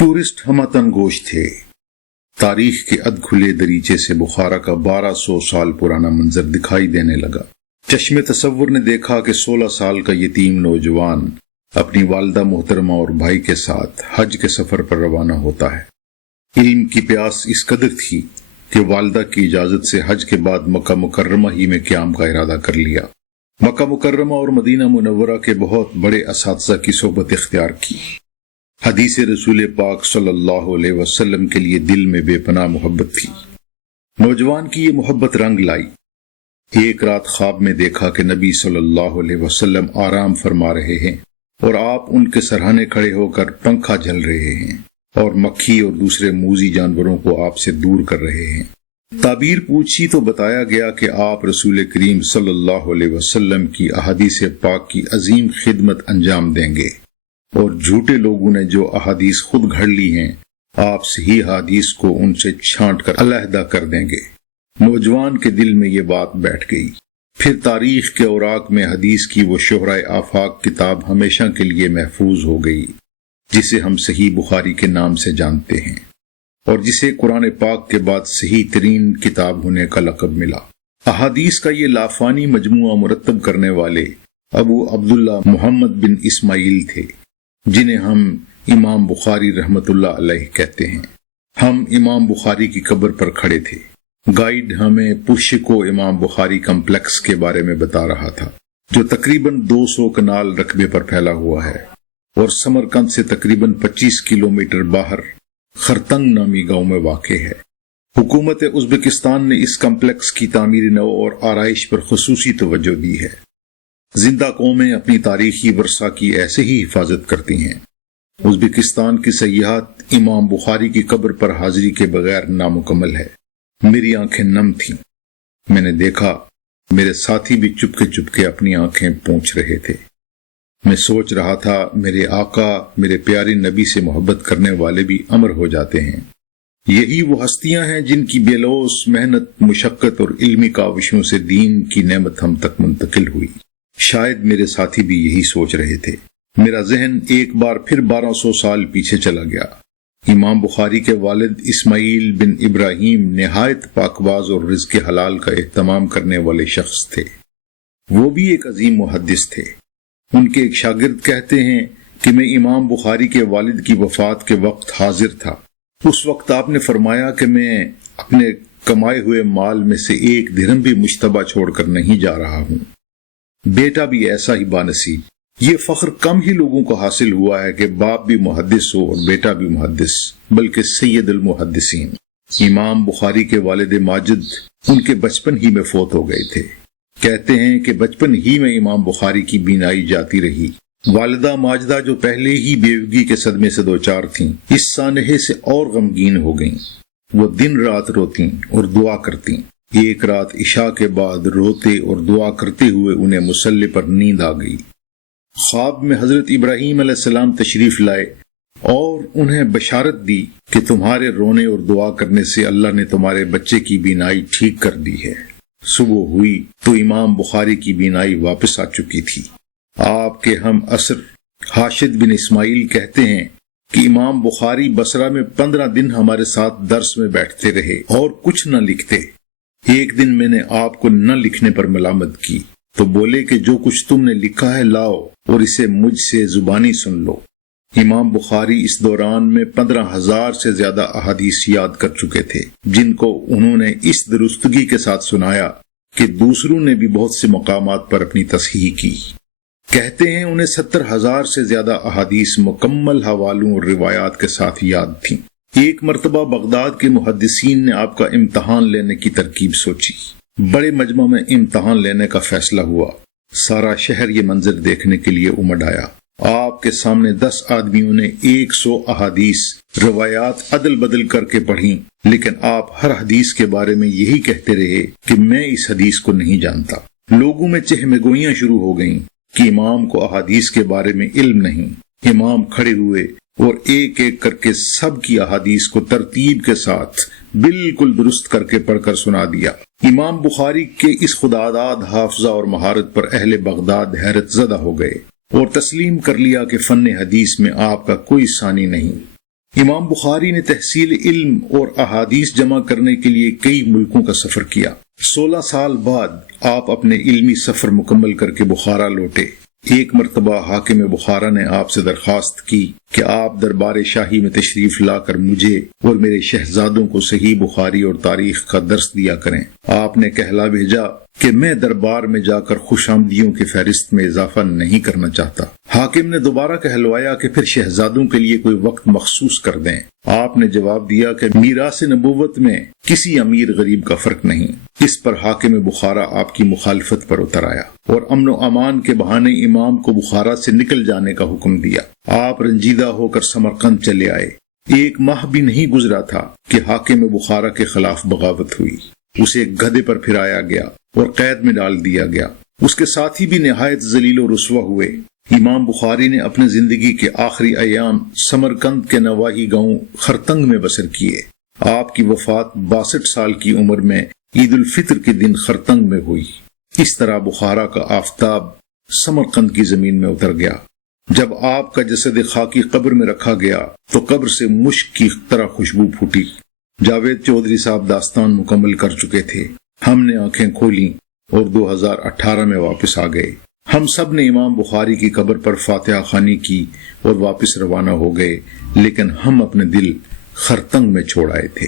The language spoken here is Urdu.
ٹورسٹ ہمتن گوش تھے۔ تاریخ کے اد کھلے دریچے سے بخارا کا 1200 سال پرانا منظر دکھائی دینے لگا۔ چشم تصور نے دیکھا کہ 16 سال کا یتیم نوجوان اپنی والدہ محترمہ اور بھائی کے ساتھ حج کے سفر پر روانہ ہوتا ہے۔ علم کی پیاس اس قدر تھی کہ والدہ کی اجازت سے حج کے بعد مکہ مکرمہ ہی میں قیام کا ارادہ کر لیا۔ مکہ مکرمہ اور مدینہ منورہ کے بہت بڑے اساتذہ کی صحبت اختیار کی۔ حدیث رسول پاک صلی اللہ علیہ وسلم کے لیے دل میں بے پناہ محبت تھی۔ نوجوان کی یہ محبت رنگ لائی۔ ایک رات خواب میں دیکھا کہ نبی صلی اللہ علیہ وسلم آرام فرما رہے ہیں اور آپ ان کے سرہانے کھڑے ہو کر پنکھا جھل رہے ہیں اور مکھی اور دوسرے موذی جانوروں کو آپ سے دور کر رہے ہیں۔ تعبیر پوچھی تو بتایا گیا کہ آپ رسول کریم صلی اللہ علیہ وسلم کی احادیث پاک کی عظیم خدمت انجام دیں گے، اور جھوٹے لوگوں نے جو احادیث خود گھڑ لی ہیں آپ صحیح احادیث کو ان سے چھانٹ کر علیحدہ کر دیں گے۔ نوجوان کے دل میں یہ بات بیٹھ گئی۔ پھر تاریخ کے اوراق میں حدیث کی وہ شہرۂ آفاق کتاب ہمیشہ کے لیے محفوظ ہو گئی، جسے ہم صحیح بخاری کے نام سے جانتے ہیں، اور جسے قرآن پاک کے بعد صحیح ترین کتاب ہونے کا لقب ملا۔ احادیث کا یہ لافانی مجموعہ مرتب کرنے والے ابو عبداللہ محمد بن اسماعیل تھے، جنہیں ہم امام بخاری رحمت اللہ علیہ کہتے ہیں۔ ہم امام بخاری کی قبر پر کھڑے تھے۔ گائیڈ ہمیں پشکو امام بخاری کمپلیکس کے بارے میں بتا رہا تھا، جو تقریباً 200 کنال رقبے پر پھیلا ہوا ہے اور سمرقند سے تقریباً 25 کلومیٹر باہر خرتنگ نامی گاؤں میں واقع ہے۔ حکومت ازبکستان نے اس کمپلیکس کی تعمیر نو اور آرائش پر خصوصی توجہ دی ہے۔ زندہ قومیں اپنی تاریخی ورثہ کی ایسے ہی حفاظت کرتی ہیں۔ ازبکستان کی سیاحت امام بخاری کی قبر پر حاضری کے بغیر نامکمل ہے۔ میری آنکھیں نم تھیں۔ میں نے دیکھا میرے ساتھی بھی چپکے اپنی آنکھیں پونچھ رہے تھے۔ میں سوچ رہا تھا میرے آقا، میرے پیارے نبی سے محبت کرنے والے بھی امر ہو جاتے ہیں۔ یہی وہ ہستیاں ہیں جن کی بے لوث محنت، مشقت اور علمی کاوشوں سے دین کی نعمت ہم تک منتقل ہوئی۔ شاید میرے ساتھی بھی یہی سوچ رہے تھے۔ میرا ذہن ایک بار پھر 1200 سال پیچھے چلا گیا۔ امام بخاری کے والد اسماعیل بن ابراہیم نہایت پاکباز اور رزق حلال کا اہتمام کرنے والے شخص تھے۔ وہ بھی ایک عظیم محدث تھے۔ ان کے ایک شاگرد کہتے ہیں کہ میں امام بخاری کے والد کی وفات کے وقت حاضر تھا۔ اس وقت آپ نے فرمایا کہ میں اپنے کمائے ہوئے مال میں سے 1 درہم بھی مشتبہ چھوڑ کر نہیں جا رہا ہوں۔ بیٹا بھی ایسا ہی بانصیب۔ یہ فخر کم ہی لوگوں کو حاصل ہوا ہے کہ باپ بھی محدث ہو اور بیٹا بھی محدث، بلکہ سید المحدثین۔ امام بخاری کے والد ماجد ان کے بچپن ہی میں فوت ہو گئے تھے۔ کہتے ہیں کہ بچپن ہی میں امام بخاری کی بینائی جاتی رہی۔ والدہ ماجدہ جو پہلے ہی بیوگی کے صدمے سے دوچار تھیں، اس سانحے سے اور غمگین ہو گئیں۔ وہ دن رات روتیں اور دعا کرتیں۔ ایک رات عشاء کے بعد روتے اور دعا کرتے ہوئے انہیں مصلی پر نیند آ گئی۔ خواب میں حضرت ابراہیم علیہ السلام تشریف لائے اور انہیں بشارت دی کہ تمہارے رونے اور دعا کرنے سے اللہ نے تمہارے بچے کی بینائی ٹھیک کر دی ہے۔ صبح ہوئی تو امام بخاری کی بینائی واپس آ چکی تھی۔ آپ کے ہم عصر حاشد بن اسماعیل کہتے ہیں کہ امام بخاری بصرہ میں 15 دن ہمارے ساتھ درس میں بیٹھتے رہے اور کچھ نہ لکھتے۔ ایک دن میں نے آپ کو نہ لکھنے پر ملامت کی تو بولے کہ جو کچھ تم نے لکھا ہے لاؤ اور اسے مجھ سے زبانی سن لو۔ امام بخاری اس دوران میں 15,000 سے زیادہ احادیث یاد کر چکے تھے، جن کو انہوں نے اس درستگی کے ساتھ سنایا کہ دوسروں نے بھی بہت سے مقامات پر اپنی تصحیح کی۔ کہتے ہیں انہیں 70,000 سے زیادہ احادیث مکمل حوالوں اور روایات کے ساتھ یاد تھیں۔ ایک مرتبہ بغداد کے محدثین نے آپ کا امتحان لینے کی ترکیب سوچی۔ بڑے مجمع میں امتحان لینے کا فیصلہ ہوا۔ سارا شہر یہ منظر دیکھنے کے لیے امڈ آیا۔ آپ کے سامنے 10 آدمیوں نے 100 احادیث روایات عدل بدل کر کے پڑھیں، لیکن آپ ہر حدیث کے بارے میں یہی کہتے رہے کہ میں اس حدیث کو نہیں جانتا۔ لوگوں میں چہمے گوئیاں شروع ہو گئیں کہ امام کو احادیث کے بارے میں علم نہیں۔ امام کھڑے ہوئے اور ایک ایک کر کے سب کی احادیث کو ترتیب کے ساتھ بالکل درست کر کے پڑھ کر سنا دیا۔ امام بخاری کے اس خداداد حافظہ اور مہارت پر اہل بغداد حیرت زدہ ہو گئے اور تسلیم کر لیا کہ فن حدیث میں آپ کا کوئی ثانی نہیں۔ امام بخاری نے تحصیل علم اور احادیث جمع کرنے کے لیے کئی ملکوں کا سفر کیا۔ 16 سال بعد آپ اپنے علمی سفر مکمل کر کے بخارا لوٹے۔ ایک مرتبہ حاکم بخارا نے آپ سے درخواست کی کہ آپ دربار شاہی میں تشریف لا کر مجھے اور میرے شہزادوں کو صحیح بخاری اور تاریخ کا درس دیا کریں۔ آپ نے کہلا بھیجا کہ میں دربار میں جا کر خوش آمدیوں کی فہرست میں اضافہ نہیں کرنا چاہتا۔ حاکم نے دوبارہ کہلوایا کہ پھر شہزادوں کے لیے کوئی وقت مخصوص کر دیں۔ آپ نے جواب دیا کہ میراث نبوت میں کسی امیر غریب کا فرق نہیں۔ اس پر حاکم بخارا آپ کی مخالفت پر اتر آیا اور امن و امان کے بہانے امام کو بخارا سے نکل جانے کا حکم دیا۔ آپ رنجیدہ ہو کر سمرقند چلے آئے۔ 1 ماہ بھی نہیں گزرا تھا کہ حاکم بخارا کے خلاف بغاوت ہوئی۔ اسے گدھے پر پھرایا گیا اور قید میں ڈال دیا گیا۔ اس کے ساتھی بھی نہایت ذلیل و رسوا ہوئے۔ امام بخاری نے اپنے زندگی کے آخری ایام سمرقند کے نواحی گاؤں خرتنگ میں بسر کیے۔ آپ کی وفات 62 سال کی عمر میں عید الفطر کے دن خرتنگ میں ہوئی۔ اس طرح بخارا کا آفتاب سمرقند کی زمین میں اتر گیا۔ جب آپ کا جسد خاکی قبر میں رکھا گیا تو قبر سے مشک کی طرح خوشبو پھوٹی۔ جاوید چودھری صاحب داستان مکمل کر چکے تھے۔ ہم نے آنکھیں کھولیں اور 2018 میں واپس آ گئے۔ ہم سب نے امام بخاری کی قبر پر فاتحہ خوانی کی اور واپس روانہ ہو گئے، لیکن ہم اپنے دل خرتنگ میں چھوڑ آئے تھے۔